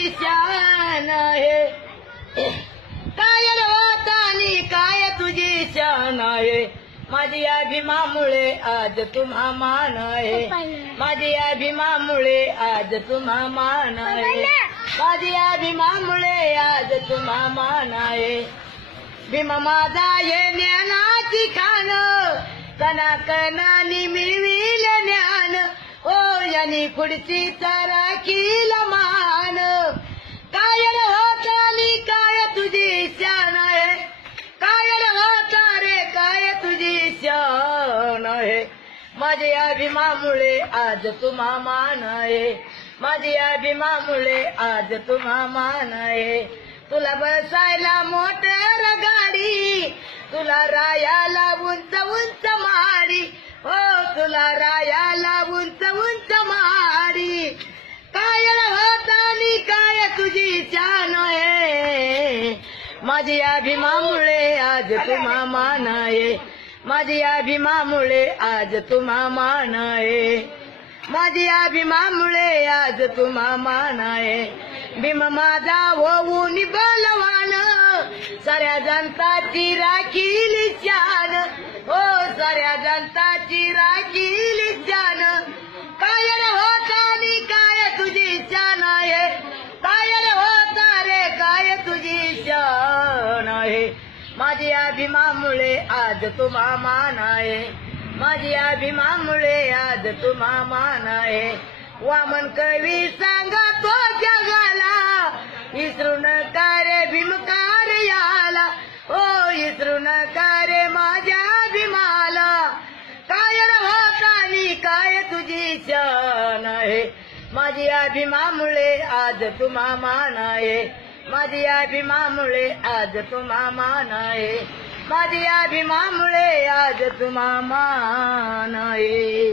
शान आहे. काय होतानी काय तुझी शान आहे? माझी या भीमामुळे आज तुम्हा मान आहे. माझी या भीमामुळे आज तुम्हा मान आहे. माझी या भीमामुळे आज तुम्हा मान आहे. भीमा माझा ये ज्ञानाची खान. कना कनानी मिळविल ज्ञान. ओ यांनी पुढची तारा तुझी आहे. माझ्या अभिमामुळे आज तुम्हा मान आहे. माझे अभिमामुळे आज तुम्हा मान आहे. तुला बसायला मोटर गाडी तुला रायाला उंच उंच माडी. हो तुला रायाला उंच उंच माडी. काय होत काय तुझी छान आहे? माझी अभिमामुळे आज तुम्हा मान आहे. माझी अभिमामुळे आज तुम्हा मान आहे माझी अभिमामुळे आज तुम्हा मान आहे भीम माझा होऊन बलवान. साऱ्या जनताची राखील शान. हो साऱ्या जनताची राखील माझी अभिमामुळे आज तुम्हा मान आहे माझी अभिमामुळे आज तुम्हा मान आहे वामन कवी सांगतो जगाला विसरू नका रे भीमकार याला. ओ विसरू नका रे माझ्या भीमाला काय रे काय तुझी शान आहे? माझी अभिमामुळे आज तुम्हा मान आहे माझी अभिमामुळे आज तुम्हा मान आहे माझी अभिमामुळे आज तुम्हा मान आहे